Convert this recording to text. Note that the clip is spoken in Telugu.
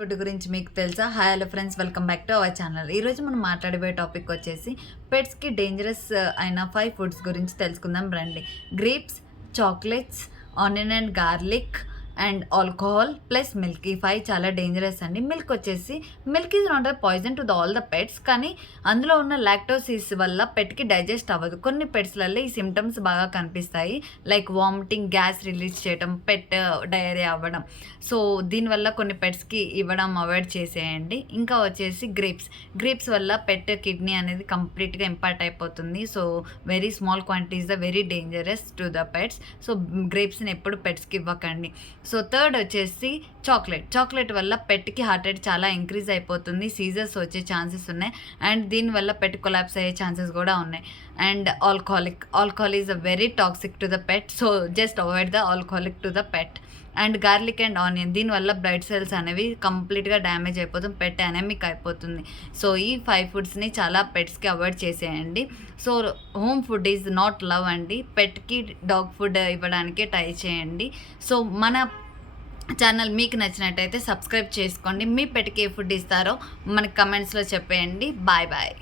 ఫుడ్ గురించి మీకు తెలుసా? Hi hello friends, welcome back to our channel. ఈరోజు మనం మాట్లాడబోయే టాపిక్ వచ్చేసి పెట్స్కి డేంజరస్ అయిన 5 ఫుడ్స్ గురించి తెలుసుకుందాం రండి. Grapes, chocolates, onion and garlic and alcohol plus milk. ఈ 5 చాలా డేంజరస్ అండి. మిల్క్ వచ్చేసి milk is not a poison to all the pets, కానీ అందులో ఉన్న లాక్టోసిస్ వల్ల పెట్కి డైజెస్ట్ అవ్వదు. కొన్ని పెట్స్లలో ఈ సిమ్టమ్స్ బాగా కనిపిస్తాయి, లైక్ వామిటింగ్, గ్యాస్ రిలీజ్ చేయడం, పెట్ డయేరియా అవ్వడం. సో దీనివల్ల కొన్ని పెట్స్కి ఇవ్వడం అవాయిడ్ చేసేయండి. ఇంకా వచ్చేసి గ్రేప్స్ వల్ల పెట్ కిడ్నీ అనేది కంప్లీట్గా ఇంపార్ట్ అయిపోతుంది. So very small quantities the very dangerous to the pets. So గ్రేప్స్ని ఎప్పుడు పెట్స్కి ఇవ్వకండి. సో థర్డ్ వచ్చేసి చాక్లెట్ వల్ల పెట్కి హార్ట్ రేట్ చాలా ఇంక్రీజ్ అయిపోతుంది, సీజర్స్ వచ్చే ఛాన్సెస్ ఉన్నాయి, అండ్ దీనివల్ల పెట్ కొలాప్స్ అయ్యే ఛాన్సెస్ కూడా ఉన్నాయి. And alcohol is a very toxic to the pet, so just avoid the alcoholic to the pet. అండ్ గార్లిక్ అండ్ ఆనియన్, దీనివల్ల బ్లడ్ సెల్స్ అనేవి కంప్లీట్గా డ్యామేజ్ అయిపోతుంది, పెట్ అనెమిక్ అయిపోతుంది. సో ఈ 5 ఫుడ్స్ని చాలా పెట్స్కి అవాయిడ్ చేసేయండి. So home food is not love అండి, పెట్కి డాగ్ ఫుడ్ ఇవ్వడానికే ట్రై చేయండి. సో మన ఛానల్ మీకు నచ్చినట్టయితే సబ్స్క్రైబ్ చేసుకోండి. మీ పెట్కి ఏ ఫుడ్ ఇస్తారో మనకి కమెంట్స్లో చెప్పేయండి. Bye bye.